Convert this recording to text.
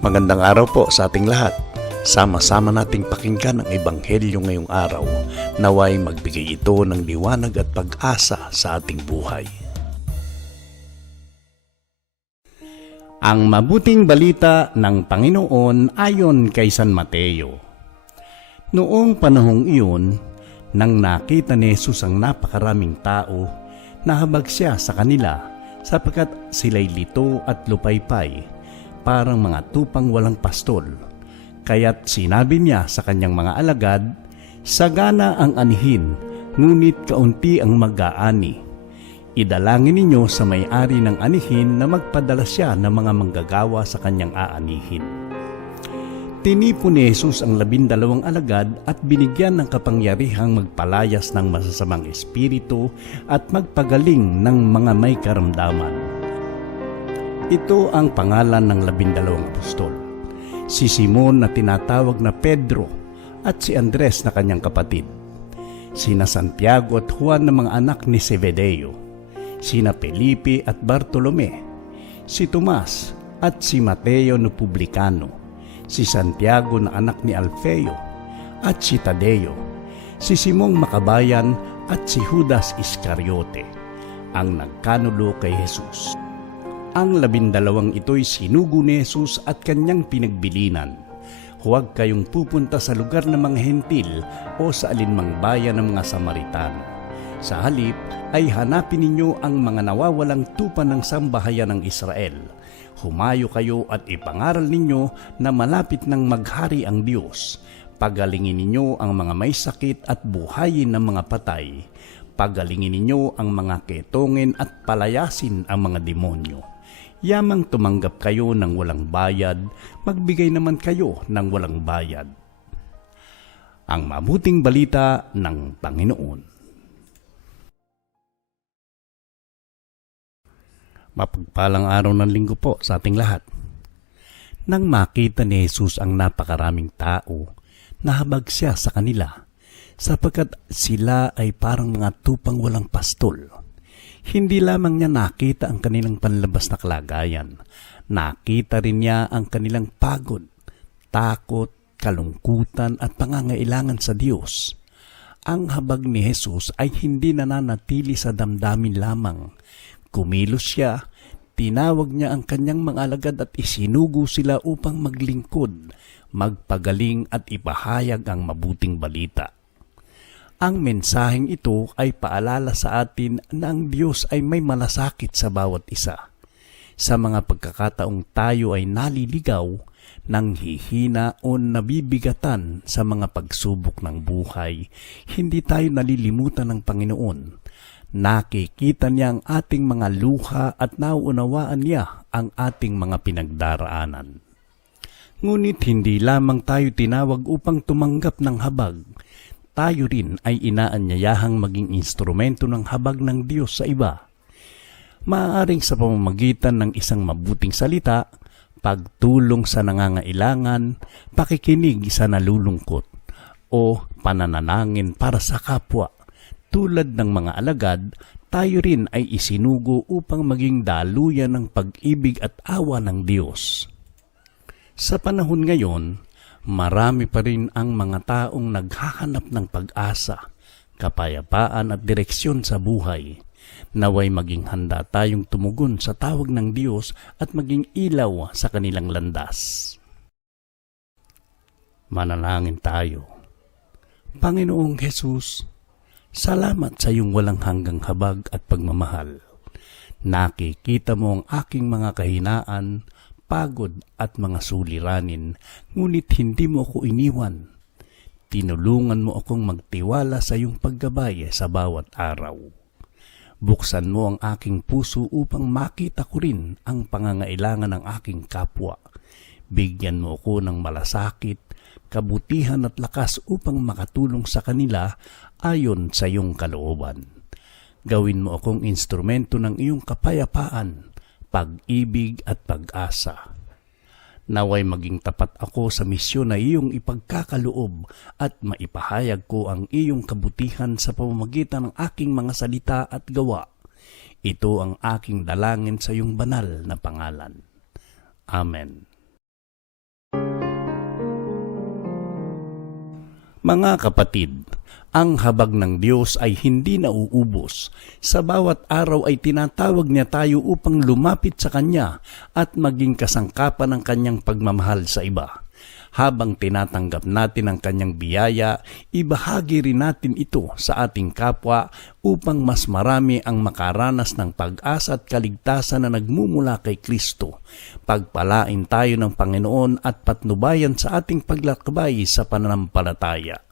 Magandang araw po sa ating lahat. Sama-sama nating pakinggan ang Ebanghelyo ngayong araw. Naway magbigay ito ng liwanag at pag-asa sa ating buhay. Ang mabuting balita ng Panginoon ayon kay San Mateo. Noong panahong iyon, nang nakita ni Jesus ang napakaraming tao, nahabag siya sa kanila sapagkat sila'y lito at lupaypay, parang mga tupang walang pastol. Kaya't sinabi niya sa kanyang mga alagad, "Sagana ang anihin, ngunit kaunti ang mag-aani. Idalangin ninyo sa may-ari ng anihin na magpadala siya ng mga manggagawa sa kanyang aanihin." Tinipon ni Jesus ang 12 alagad at binigyan ng kapangyarihang magpalayas ng masasamang espiritu at magpagaling ng mga may karamdaman. Ito ang pangalan ng 12 apostol: si Simon na tinatawag na Pedro at si Andres na kanyang kapatid, sina Santiago at Juan na mga anak ni Zebedeo, sina Felipe at Bartolome, si Tomas at si Mateo na publikano, si Santiago na anak ni Alfeo at si Tadeo, si Simong Makabayan at si Judas Iscariote, ang nagkanulo kay Jesus. Ang 12 ito'y sinugo ni Jesus at kanyang pinagbilinan. Huwag kayong pupunta sa lugar ng mga hentil o sa alinmang bayan ng mga Samaritano. Sa halip ay hanapin ninyo ang mga nawawalang tupa ng sambahayan ng Israel. Humayo kayo at ipangaral ninyo na malapit ng maghari ang Diyos. Pagalingin ninyo ang mga may sakit at buhayin ng mga patay. Pagalingin ninyo ang mga ketongin at palayasin ang mga demonyo. Yamang tumanggap kayo ng walang bayad, magbigay naman kayo ng walang bayad. Ang mabuting balita ng Panginoon. Mapagpalang araw ng linggo po sa ating lahat. Nang makita ni Jesus ang napakaraming tao, nahabag siya sa kanila, sapagkat sila ay parang mga tupang walang pastol. Hindi lamang niya nakita ang kanilang panlabas na kalagayan, nakita rin niya ang kanilang pagod, takot, kalungkutan at pangangailangan sa Diyos. Ang habag ni Jesus ay hindi nananatili sa damdamin lamang. Kumilos siya, tinawag niya ang kanyang mga alagad at isinugo sila upang maglingkod, magpagaling at ipahayag ang mabuting balita. Ang mensaheng ito ay paalala sa atin na ang Diyos ay may malasakit sa bawat isa. Sa mga pagkakataong tayo ay naliligaw, nanghihina o nabibigatan sa mga pagsubok ng buhay, hindi tayo nalilimutan ng Panginoon. Nakikita niya ang ating mga luha at nauunawaan niya ang ating mga pinagdaraanan. Ngunit hindi lamang tayo tinawag upang tumanggap ng habag. Tayo rin ay inaanyayahang maging instrumento ng habag ng Diyos sa iba. Maaaring sa pamamagitan ng isang mabuting salita, pagtulong sa nangangailangan, pakikinig sa nalulungkot, o pananalangin para sa kapwa. Tulad ng mga alagad, tayo rin ay isinugo upang maging daluyan ng pag-ibig at awa ng Diyos. Sa panahon ngayon, marami pa rin ang mga taong naghahanap ng pag-asa, kapayapaan at direksyon sa buhay. Naway maging handa tayong tumugon sa tawag ng Diyos at maging ilaw sa kanilang landas. Manalangin tayo. Panginoong Jesus, salamat sa iyong walang hanggang habag at pagmamahal. Nakikita mo ang aking mga kahinaan, pagod at mga suliranin, ngunit hindi mo ako iniwan. Tinulungan mo akong magtiwala sa iyong paggabay sa bawat araw. Buksan mo ang aking puso upang makita ko rin ang pangangailangan ng aking kapwa. Bigyan mo ako ng malasakit, kabutihan at lakas upang makatulong sa kanila ayon sa iyong kalooban. Gawin mo akong instrumento ng iyong kapayapaan, pag-ibig at pag-asa. Naway maging tapat ako sa misyon na iyong ipagkakaloob at maipahayag ko ang iyong kabutihan sa pamamagitan ng aking mga salita at gawa. Ito ang aking dalangin sa iyong banal na pangalan. Amen. Mga kapatid, ang habag ng Diyos ay hindi nauubos. Sa bawat araw ay tinatawag niya tayo upang lumapit sa Kanya at maging kasangkapan ng Kanyang pagmamahal sa iba. Habang tinatanggap natin ang Kanyang biyaya, ibahagi rin natin ito sa ating kapwa upang mas marami ang makaranas ng pag-asa at kaligtasan na nagmumula kay Kristo. Pagpalain tayo ng Panginoon at patnubayan sa ating paglakbay sa pananampalataya.